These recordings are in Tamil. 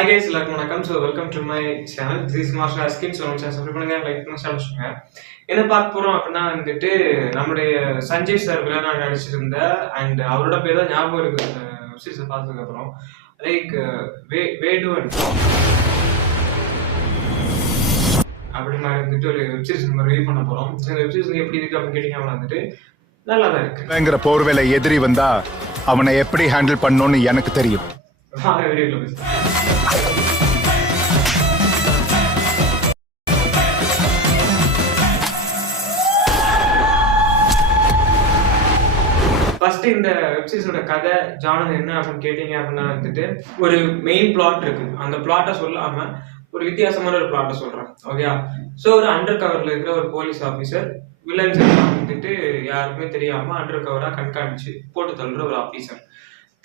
Hi guys, எல்லாருக்கும் வணக்கம். So welcome to my channel. This is Marshall Askin. So நம்ம சேனல் சப்ஸ்கிரைப் பண்ணுங்க, லைக் பண்ணுங்க, ஷேர் பண்ணுங்க. என்ன பார்க்க போறோம் அப்படின்னா வந்துட்டு நம்முடைய சஞ்சய் சார் வில்லனா நடிச்சிருந்த அண்ட் அவரோட பேர் தான் ஞாபகம் இருக்கு சீரிஸை பார்த்ததுக்கு அப்புறம் லைக் வேடுவன் அப்படி மாதிரி வந்துட்டு ஒரு வெப்சீரிஸ் நம்ம ரிவ்யூ பண்ண போறோம். இந்த வெப்சீரிஸ் எப்படி இருக்கு அப்படின்னு கேட்டீங்கன்னா வந்துட்டு நல்லா தான் இருக்கு. போர்வேல எதிரி வந்தா அவனை எப்படி ஹேண்டில் பண்ணணும்னு எனக்கு தெரியும். வீடியோக்குள்ள ஃபர்ஸ்ட் இந்த வெப்சீரிஸோட கதை ஜானர் என்ன அப்படின்னு கேட்டீங்க அப்படின்னா வந்துட்டு ஒரு மெயின் பிளாட் இருக்கு. அந்த பிளாட்டை சொல்லாம ஒரு வித்தியாசமான ஒரு பிளாட்டை சொல்றேன், ஓகேயா? ஸோ ஒரு அண்டர் கவர்ல இருக்கிற ஒரு போலீஸ் ஆஃபீஸர் வில்லன்ஸ் எல்லாம் வந்துட்டு யாருக்குமே தெரியாம அண்டர் கவரா கண்காணிச்சு போட்டு தள்ளுற ஒரு ஆஃபீஸர்.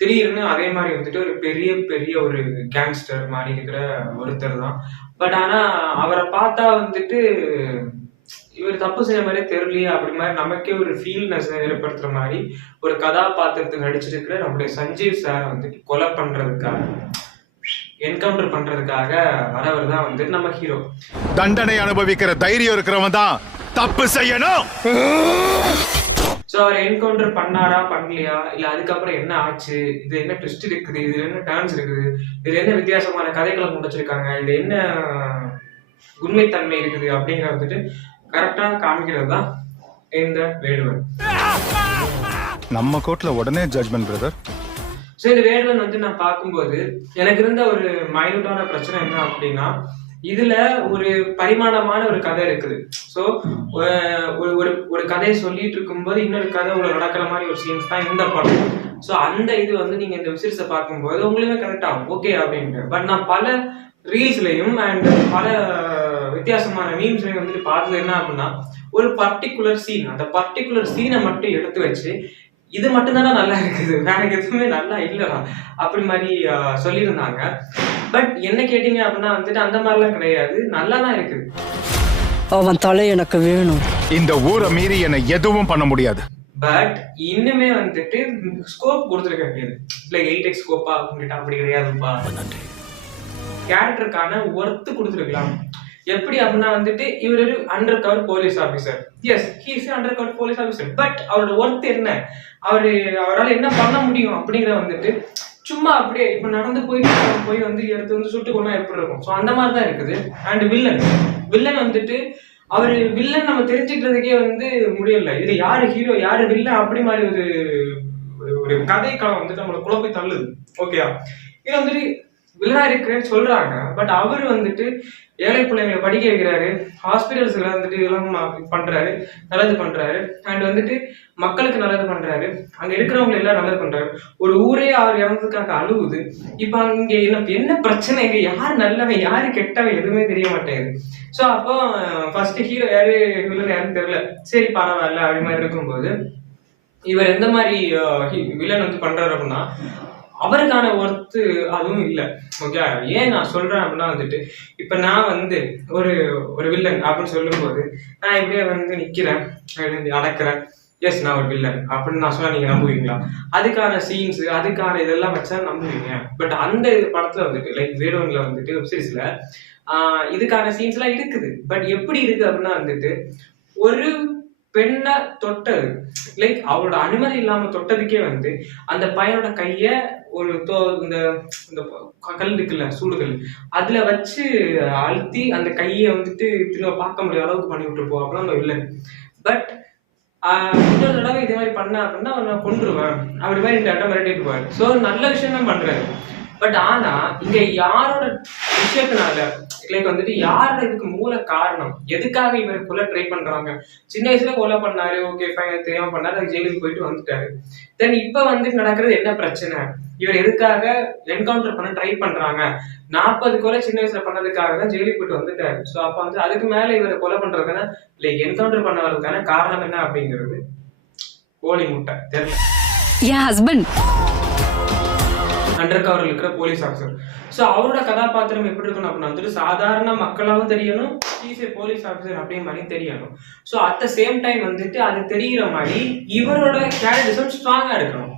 திடீர்னு அதே மாதிரி வந்துட்டு ஒரு பெரிய பெரிய ஒரு கேங்ஸ்டர் மாதிரி இருக்கிற ஒருத்தர் தான். பட் ஆனா அவரை பார்த்தா வந்துட்டு இவர் தப்பு செய்ய மாதிரியே தெரியலையே அப்படி மாதிரி நமக்கே ஒரு ஃபீல்னஸ் ஏற்படுத்துற மாதிரி ஒரு கதாபாத்திரத்தை நடிச்சிருக்கிற நம்முடைய சஞ்சீவ் சார் வந்துட்டு கொலை பண்றதுக்காக என்கவுண்டர் பண்றதுக்காக வரவர் தான் வந்துட்டு நம்ம ஹீரோ. தண்டனை அனுபவிக்கிற தைரியம் இருக்கிறவன் தான் தப்பு செய்யணும். ஸோ அவர் என்கவுண்டர் பண்ணாரா பண்ணலையா, இல்லை அதுக்கப்புறம் என்ன ஆச்சு, இது என்ன ட்விஸ்ட் இருக்குது, இது என்ன டர்ன்ஸ் இருக்குது, இது என்ன வித்தியாசமான கதைகளை கொண்டு வச்சிருக்காங்க, இது என்ன உண்மைத்தன்மை இருக்குது அப்படிங்கிற வந்துட்டு கரெக்டாக காமிக்கிறது தான் இந்த வேடுவன். நம்ம கோர்ட்ல உடனே ஜட்ஜ்மெண்ட் பிரதர். ஸோ இந்த வேடுவன் வந்து நான் பார்க்கும்போது எனக்கு இருந்த ஒரு மைனூட்டான பிரச்சனை என்ன அப்படின்னா, இதுல ஒரு பரிமாணமான ஒரு கதை இருக்குது. ஸோ ஒரு கதையை சொல்லிட்டு இருக்கும்போது இன்னொரு கதை உங்களுக்கு நடக்கிற மாதிரி ஒரு சீன்ஸ் தான் இந்த படம். ஸோ அந்த இது வந்து நீங்க இந்த வெப்சீரிஸை பார்க்கும்போது உங்களுமே கரெக்ட் ஆகும், ஓகே அப்படின்ட்டு. பட் நான் பல ரீல்ஸ்லையும் அண்ட் பல வித்தியாசமான மீம்ஸ்லையும் வந்துட்டு பார்த்தது என்ன அப்படின்னா, ஒரு பர்டிகுலர் சீன், அந்த பர்டிகுலர் சீனை மட்டும் எடுத்து வச்சு இது மட்டும் தானே நல்லா இருக்குது, வேற எதுவுமே நல்லா இல்லைடா அப்படி மாதிரி சொல்லியிருந்தாங்க. பட் என்ன கேட்டீங்க அப்படின்னா வந்துட்டு அந்த மாதிரிலாம் கிடையாது, நல்லா தான் இருக்குது. அவன் தலை எனக்கு வேணும். இந்த ஊரை மீறி என்னை எதுவும் பண்ண முடியாது. பட் இன்னுமே வந்துட்டு ஸ்கோப் கொடுத்துருக்க முடியாது. லைக் 8x ஸ்கோப்பா அப்படின்ட்டு அப்படி கிடையாதுப்பா. கேரக்டருக்கான ஒர்த்து கொடுத்துருக்கலாம். எப்படி அப்படின்னா வந்துட்டு இவர் ஒரு under cover police officer. Yes, he is under cover police officer. But அவரோட ஒர்த் என்ன, அவரால் என்ன பண்ண முடியும் அப்படிங்கிற வந்துட்டு சும்மா அப்படியே இப்ப நடந்து போய் வந்து எடுத்து வந்து சுட்டு கொண்டா எப்படி இருக்கும். ஸோ அந்த மாதிரி தான் இருக்குது. அண்ட் வில்லன் வந்துட்டு அவர் வில்லன் நம்ம தெரிஞ்சுக்கிறதுக்கே வந்து முடியல. இது யாரு ஹீரோ யாரு வில்லன் அப்படி மாதிரி ஒரு கதை களம் வந்துட்டு நம்மளை குழப்பி தள்ளுது, ஓகேயா? இது வந்துட்டு வில்லனா இருக்கிறேன்னு சொல்றாங்க. பட் அவர் வந்துட்டு ஏழை பிள்ளைங்களை படிக்க வைக்கிறாரு, ஹாஸ்பிட்டல்ஸ்ல வந்துட்டு இதெல்லாம் பண்றாரு, நல்லது பண்றாரு. அண்ட் வந்துட்டு மக்களுக்கு நல்லது பண்றாரு, அங்க இருக்கிறவங்க எல்லாம் நல்லது பண்றாரு. ஒரு ஊரே அவர் இறந்ததுக்காக அழுவுது. இப்ப அங்க என்ன பிரச்சனை, இங்க யாரு நல்லவன் யாரு கெட்டவன் எதுவுமே தெரிய மாட்டேங்குது. ஸோ அப்போ ஃபர்ஸ்ட் ஹீரோ யாரு வில்லன் யாருன்னு தெரியல, சரி பரவாயில்ல அப்படி மாதிரி இருக்கும்போது இவர் எந்த மாதிரி வில்லன் வந்து பண்றாரு அப்படின்னா அவருக்கான ஒர்த்து அதுவும் இல்லை, ஓகே? ஏன் நான் சொல்றேன் அப்படின்னா வந்துட்டு இப்ப நான் வந்து ஒரு வில்லன் அப்படின்னு சொல்லும் போது நான் இப்படியே வந்து நிக்கிறேன், அடக்கிறேன், எஸ் நான் ஒரு வில்லன் அப்படின்னு நான் சொன்னா நீங்க நம்புவீங்களா? அதுக்கான சீன்ஸ் அதுக்கான இதெல்லாம் வச்சா நம்புவீங்க. பட் அந்த படத்துல வந்துட்டு லைக் வேடுவன்ல வந்துட்டு வெப்சீரிஸ்ல இதுக்கான சீன்ஸ் எல்லாம் இருக்குது. பட் எப்படி இருக்கு அப்படின்னா வந்துட்டு ஒரு பெண்ணை தொட்டது, லைக் அவரோட அனுமதி இல்லாம தொட்டதுக்கே வந்து அந்த பையனோட கைய ஒரு இந்த கல் இருக்குல்ல சூடுகள் அதுல வச்சு அழுத்தி அந்த கையை வந்துட்டு திரும்ப பார்க்க முடியாத அளவுக்கு பண்ணி விட்டுருப்போம் அப்படின்னா நம்ம இல்லை. பட் இன்னொரு தடவை இதே மாதிரி பண்ண அப்படின்னா நான் கொண்டுருவேன் அப்படி மாதிரி இந்த இடம் மிரட்டிட்டு போவாரு. ஸோ நல்ல விஷயம் தான் பண்றாரு. பட் ஆனா இங்க யாரோட விஷயத்தினால லைக் வந்துட்டு யாரோட இதுக்கு மூல காரணம், எதுக்காக இவர் கொலை ட்ரை பண்றாங்க? சின்ன வயசுல கொலை பண்ணாரு, ஓகே ஃபைன், தெரியாம பண்ணாரு, அது ஜெயிலுக்கு போயிட்டு வந்துட்டாரு. தென் இப்ப வந்துட்டு நடக்கிறது என்ன பிரச்சனை, இவர் எதுக்காக என்கவுண்டர் பண்ண ட்ரை பண்றாங்க? 40 கொலை சின்ன வயசுல பண்ணதுக்காக தான் ஜெயிலுக்கு போயிட்டு வந்துட்டாரு. ஸோ அப்ப வந்து அதுக்கு மேல இவரை கொலை பண்றதுக்கான லைக் என்கவுண்டர் பண்ண வரதுக்கான காரணம் என்ன அப்படிங்கிறது கோழி முட்டை தெரியல. என் ஹஸ்பண்ட் அண்டர் கவர்ல இருக்கிற போலீஸ் ஆஃபீஸர். ஸோ அவரோட கதாபாத்திரம் எப்படி இருக்கணும் அப்படின்னா வந்துட்டு சாதாரண மக்களாகவும் தெரியணும், போலீஸ் ஆஃபீஸர் அப்படிங்கிற மாதிரி தெரியணும். So at the same time வந்துட்டு அது தெரிகிற மாதிரி இவரோட கேரக்டரிசம் ஸ்ட்ராங்கா இருக்கணும்.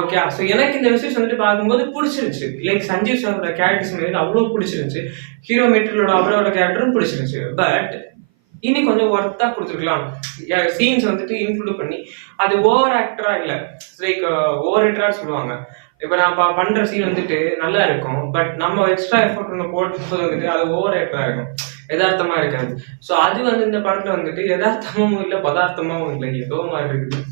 ஓகே, ஸோ எனக்கு இந்த விஷயம் வந்துட்டு பார்க்கும்போது பிடிச்சிருந்துச்சு. லைக் சஞ்சீவ் சாரோட கேரக்டர்ஸ் எனக்கு அவ்வளோ பிடிச்சிருந்துச்சு. ஹீரோ மெட்டீரியலோட அவரோட கேரக்டரும் பிடிச்சிருந்துச்சு. பட் இன்னும் கொஞ்சம் ஒர்த்தா கொடுத்துருக்கலாம். சீன்ஸ் வந்துட்டு இன்க்ளூட் பண்ணி அது ஓவர் ஆக்டரா இல்லை, லைக் ஓவர் ஆக்டரா சொல்லுவாங்க. இப்போ நான் பண்ற சீன் வந்துட்டு நல்லா இருக்கும், பட் நம்ம எக்ஸ்ட்ரா எஃபோர்ட் ஒன்று போட்டு வந்துட்டு அது ஓவர் ஆக்டரா இருக்கும், யதார்த்தமா இருக்காது. ஸோ அது வந்து இந்த படத்துல வந்துட்டு யதார்த்தமும் இல்லை பதார்த்தமும் இல்லை, ஏதோ மாதிரி இருக்குது.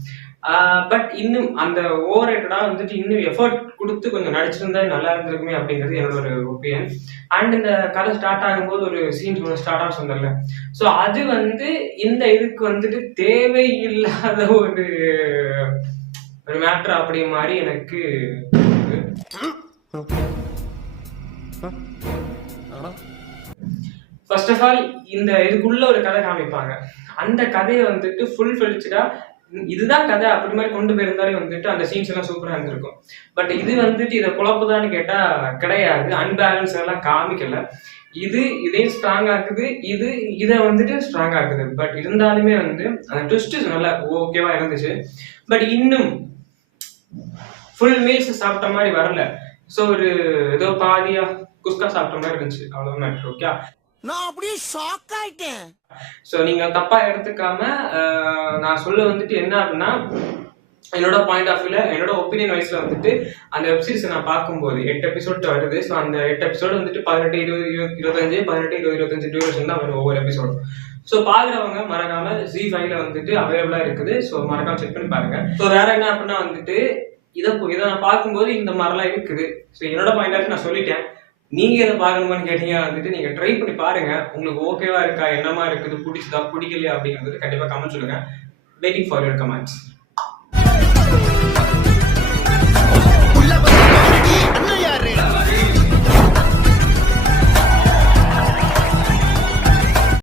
பட் இன்னும் அந்த ஓவர் ரேட்டடா வந்துட்டு இன்னும் எஃபர்ட் கொடுத்து கொஞ்சம் நடிச்சிருந்தா நல்லா இருந்திருக்குமே அப்படிங்கிறது என்னோட ஒரு ஒப்பீனியன். அண்ட் இந்த கதை ஸ்டார்ட் ஆகும்போது ஒரு சீன் ஸ்டார்ட் ஆக சொன்னல, ஸோ அது வந்து இந்த இதுக்கு வந்துட்டு தேவையில்லாத ஒரு மேட்ரு அப்படி மாதிரி எனக்கு. ஃபர்ஸ்ட் ஆஃப் ஆல் இந்த இதுக்குள்ள ஒரு கதை காமிப்பாங்க, அந்த கதையை வந்துட்டு ஃபுல் ஃபெலிச்சடா இதுதான் கதை அப்படி மாதிரி கொண்டு போயிருந்தாலே வந்துட்டு அந்த சீன்ஸ் எல்லாம் சூப்பரா இருந்திருக்கும். பட் இது வந்துட்டு இதை குழப்பதான்னு கேட்டா கிடையாது, அன்பேலன்ஸ் எல்லாம் காமிக்கல. இதையும் ஸ்ட்ராங் ஆக்குது, இதை வந்துட்டு ஸ்ட்ராங் ஆக்குது. பட் இருந்தாலுமே வந்து அந்த ட்விஸ்ட் நல்லா ஓகேவா இருந்துச்சு. பட் இன்னும் ஃபுல் மீல்ஸ் சாப்பிட்ட மாதிரி வரல. ஸோ ஒரு ஏதோ பாதியா குஸ்கா சாப்பிட்ட மாதிரி இருந்துச்சு, அவ்வளவு மேட்ரு. ஓகே, நான் அப்படியே ஷாக் ஆயிட்டேன். ஸோ நீங்க தப்பா எடுத்துக்காம நான் சொல்ல வந்துட்டு என்ன அப்படின்னா, என்னோட பாயிண்ட் ஆஃப் வியூல என்னோட ஒப்பீனியன் வைஸ்ல வந்துட்டு அந்த வெப்சீரிஸ் நான் பார்க்கும்போது 8 எபிசோட் வருது. ஸோ அந்த 8 எபிசோடு வந்துட்டு 18, 20, 25, 18, 20, 25 டியூரேஷன் தான் வரும் ஒவ்வொரு எபிசோடும். ஸோ பாக்குறவங்க மறக்காம ZEE5ல வந்துட்டு அவைலபிளா இருக்குது. ஸோ மறக்காம செக் பண்ணி பாருங்க. ஸோ வேற என்ன அப்படின்னா வந்துட்டு இதை நான் பார்க்கும்போது இந்த மாதிரிலாம் இருக்குது. ஸோ என்னோட பாயிண்ட் ஆஃப் நான் சொல்லிட்டேன். நீங்க இதை பார்க்கணுமான்னு கேட்டீங்க வந்துட்டு நீங்க ட்ரை பண்ணி பாருங்க. உங்களுக்கு ஓகேவா இருக்கா, என்னமா இருக்குது, பிடிச்சதா பிடிக்கலையா அப்படிங்கிறது கண்டிப்பா கமெண்ட் சொல்லுங்க. Waiting for your comments.